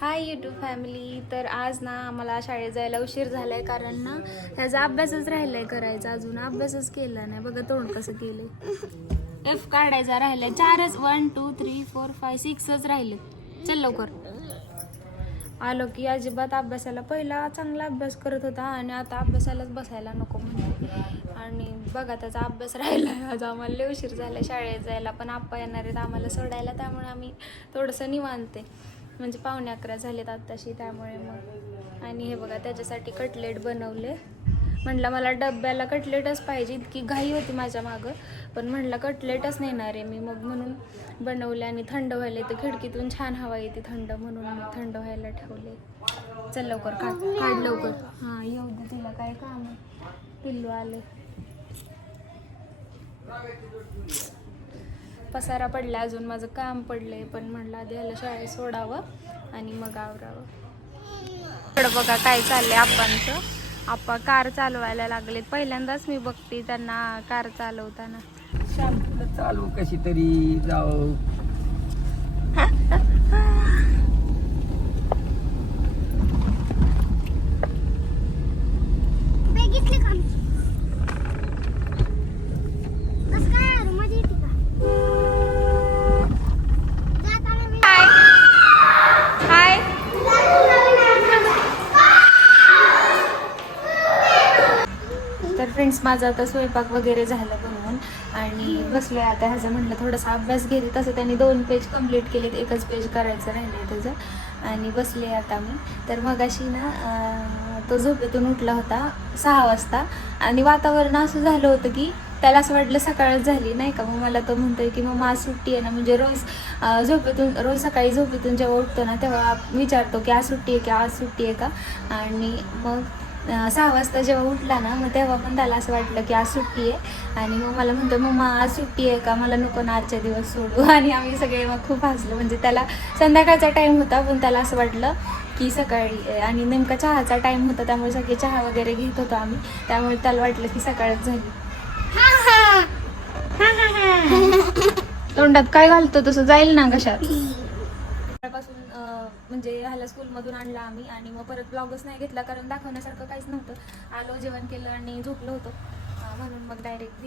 Hi YouTube family. तर आज ना आम्हाला शाळेत जायला उशीर झालाय कारण ना ह्याचा अभ्यासच राहिलाय करायचा. अजून अभ्यासच केला नाही. बघा तोंड कसं केलंय. एफ काढायचा राहिलाय. 4च 1 2 3 4 5 6च राहिले. चल लवकर. आलो की अजिबात अभ्यासाला पहिला चांगला अभ्यास करत होता आणि आता अभ्यासालाच बसायला नको म्हणते. आणि बघा त्याचा अभ्यास राहिलाय. आज आम्हाला लय उशीर झाला शाळेत जायला. पण आप्पा येणार आहेत आम्हाला सोडायला, त्यामुळे आम्ही थोडंसं निवांते. म्हणजे 11:15 झालेत आत्ताशी, त्यामुळे मग. आणि हे बघा त्याच्यासाठी कटलेट बनवले. म्हटलं मला डब्याला कटलेटच पाहिजे, इतकी घाई होती माझ्या मागं. पण म्हटलं कटलेटच नेणार आहे मी, मग म्हणून बनवले. आणि थंड व्हायला तर खिडकीतून छान हवा येते थंड, म्हणून मग थंड व्हायला ठेवले. चल लवकर काढ लवकर. हां येऊ दे, तुला काय काम आहे. पिल्लू आले. पसारा पडला, अजून माझं काम पडलंय, पण म्हणलं आधी ह्याला शाळेत सोडावं आणि मग आवरावं. इकडं बघा काय चाललंय आप्पांचं. आप्पा कार चालवायला लागलेत. पहिल्यांदाच मी बघते त्यांना कार चालवताना. शांत चालू कशी तरी जाऊ. तर फ्रेंड्स माझा आता स्वयंपाक वगैरे झालं बनवून आणि बसले आता. ह्याचं म्हटलं थोडासा अभ्यास घेते. तसं त्यांनी 2 पेज कंप्लीट केलेत, एकच पेज करायचं राहिलं आहे त्याचं. आणि बसले आता मी. तर मगाशी ना तो झोपेतून उठला होता 6 वाजता आणि वातावरण असं झालं होतं की त्याला असं वाटलं सकाळच झाली नाही का. मग मला तो म्हणतोय की मग आज सुट्टी आहे ना. म्हणजे रोज सकाळी झोपेतून जेव्हा उठतो ना तेव्हा विचारतो की आज सुट्टी आहे की आज सुट्टी आहे का. आणि मग 6 वाजता जेव्हा उठला ना मग तेव्हा पण त्याला असं वाटलं की आज सुट्टी आहे. आणि मग मला म्हणतो मम्मा आज सुट्टी आहे का, मला नको ना आजच्या दिवस सोडू. आणि आम्ही सगळे मग खूप हसलो. म्हणजे त्याला संध्याकाळचा टाईम होता पण त्याला असं वाटलं की सकाळी. आणि नेमका चहाचा टाईम होता त्यामुळे सगळे चहा वगैरे घेत होतो आम्ही, त्यामुळे त्याला वाटलं की सकाळच झाली. तोंडात काय घालतो तसं जाईल ना घशात. पासून म्हणजे ह्याला स्कूलमधून आणला आम्ही आणि मग परत ब्लॉगच नाही घेतला कारण दाखवण्यासारखं काहीच नव्हतं. आलो, जेवण केलं आणि झोपलो होतो. म्हणून मग डायरेक्ट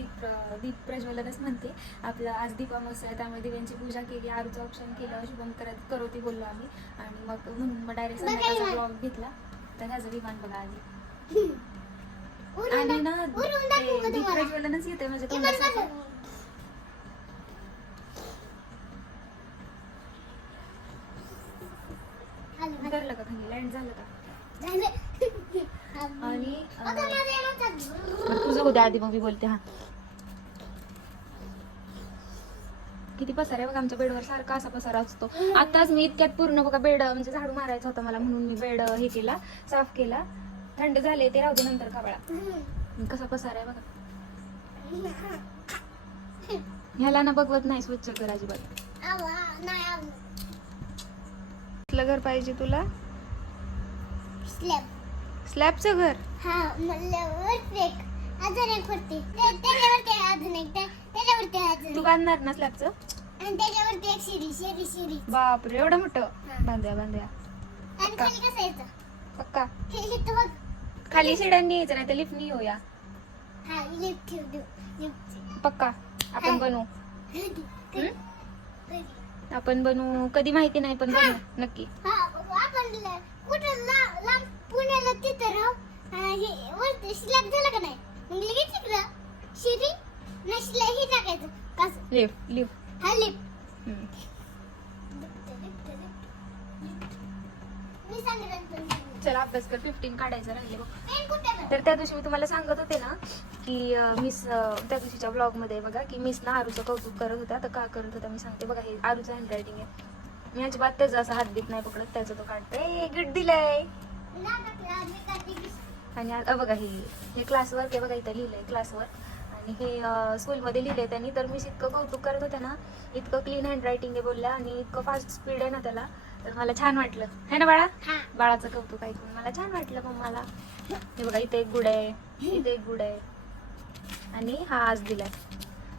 दीप प्रज्वलनच म्हणते. आपलं आज दीपामावस्या आहे त्यामुळे दिव्यांची पूजा केली, आरूचं ऑप्शन केलं, शुभम करोती बोललो आम्ही. आणि मग म्हणून मग डायरेक्ट संध्याकाळचा ब्लॉग घेतला. तर ह्याचं विमान बघा आधी. आणि ना दीप प्रज्वलनच येते म्हणजे तोंडाचं. करलं का खाली लँड झालं का. आणि तुझं उद्या आधी मग मी बोलते. हा किती पसारा आहे बघा आमच्या बेडवर. सारखा असा पसारा असतो. आताच मी इतक्यात पूर्ण बघा बेड म्हणजे झाडू मारायचा होता मला म्हणून मी बेड हे केला, साफ केला. थंड झाले ते राहू दे नंतर खावळा. कसा पसारा आहे बघा. ह्याला ना बघवत नाही स्वच्छ कर अजिबात. घर पाहिजे तुला. स्लॅबचं घर. तू बांधणार ना स्लॅबचं. बापरे एवढं मोठं. बांध्या पक्का. खाली शिड्यांनी यायचं नाही तर लिफ्टनी येऊया. पक्का आपण बनवू कधी माहिती नाही पण बनवू नक्की. पुण्याला तिथं राहू वरती स्लॅब झाला का नाही मग लगेच इकडं शिरी नसल्या हे टाकायचं कसं लिफ्ट हा लिफ्ट. मी सांगितलं चला अभ्यास कर. 15 काढायचं राहिले बघ. तर त्या दिवशी मी तुम्हाला सांगत होते ना की मिस त्या दिवशीच्या ब्लॉग मध्ये बघा की मिस ना आरूचं कौतुक करत होत्या. तर का करत होत्या मी सांगते बघा. हे आरूचं हँडरायटिंग आहे. मी अजिबात त्याचं असं हात बीत नाही पकडत, त्याचं तो काढतोय. गिफ्ट दिलंय. आणि बघा हे क्लासवर्क आहे बघा. इथं लिहिलंय क्लासवर्क. आणि हे स्कूलमध्ये लिहिलंय त्यांनी. तर मी इतकं कौतुक करत होते ना, इतकं क्लीन हँडरायटिंग आहे बोलल्या आणि इतकं फास्ट स्पीड आहे ना त्याला. तर मला छान वाटलं है ना बाळा. बाळाचं कौतुक ऐकून मला छान वाटलं. मग मला हे बघा इथे एक गुड आहे, इथे एक गुड आहे आणि हा आज दिलाय.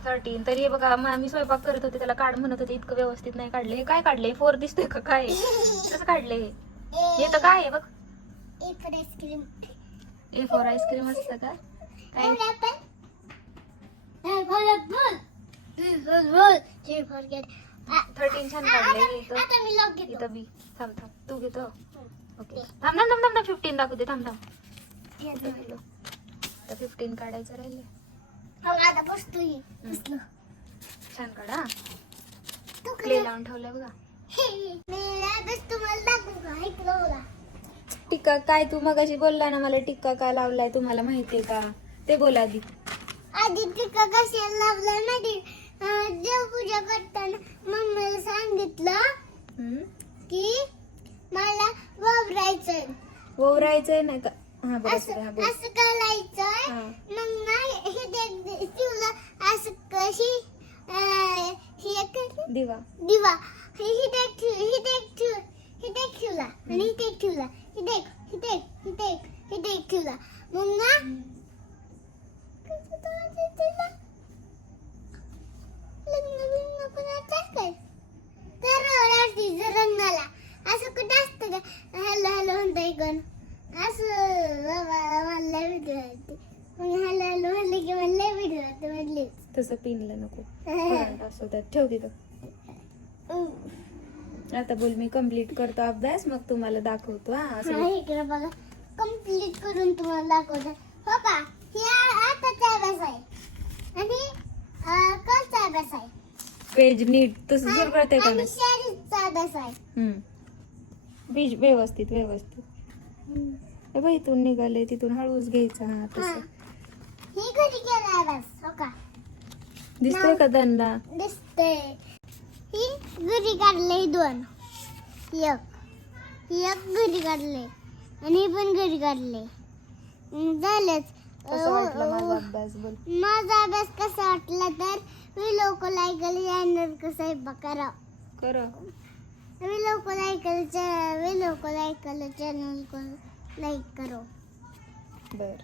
13. तरी हे बघा मी स्वयंपाक करत होते त्याला काढ म्हणत होते, इतकं व्यवस्थित नाही काढले. हे काय काढले? 4 दिसतोय का काय? कसं काढले हे तर काय आहे बघ. A for ice cream. A for ice cream असतं का काय? J for cat. 13 छान काढले. आता मी लॉक घेतो. इथं बी. थांब तू घेतो. ओके थांब 15 दाखवते. थांब आता 15 काढायचं राहिले. आता बसतोय. बसलो. छान काढा. तू क्ले लावून ठेवलंय बघा. तुम्हाला दाखवू का? ऐकलं मला. टिक्का काय तू मगाशी बोलला ना मला, टिक्का काय लावलाय तुम्हाला माहितीये का? ते बोला आधी. आधी टिक्का कशाला लावला माहिती? देवपूजा करताना मम्मीला सांगितलं की मला ओवरायचंय नाही का? हा बरं असं करायचं. हा. मग नाही हे ठेवलं असं कशी दिवा. दिवा ही देख ठेवला आणि ही देख ठेवला. ही देख ठेवला. मग ना लग्न कोणाचं काय तर रात्रीचं रंगाला असं कुठं असतं का? हॅलो म्हणता ऐकून असं मला व्हिडिओ वाटते. मग हॅलो म्हणले की मला व्हिडिओ वाटते म्हटले. तसं पिनलं नको. करंट असू द्या. ठेव तिथं. आता बोल मी कम्प्लीट करतो अभ्यास मग तुम्हाला दाखवतो. हा असं इकडे बघा कम्प्लीट करून तुम्हाला दाखवतो. हो का? हे आताचा अभ्यास आहे आणि कालचा अभ्यास आहे. पेज नीट तसं जर कळतंय का आणि नाही? शाळेचा अभ्यास आहे. बीज व्यवस्थित हे बाई इथून निघाले तिथून हळूच घ्यायचं. हा हा. तसं ही घरी केला अभ्यास. हो का? दिसतोय का दंडा? दिसते. ही घरी काढले 2. एक घरी काढले आणि ही पण घरी काढले. झालेच. कसं वाटलं माझा अभ्यास बोल. माझा अभ्यास कसा वाटला तर व्हिडिओ को लाईक चॅनल को सबस्क्राइब करा. व्हिडिओ को लाईक चॅनल को लाईक करो. बर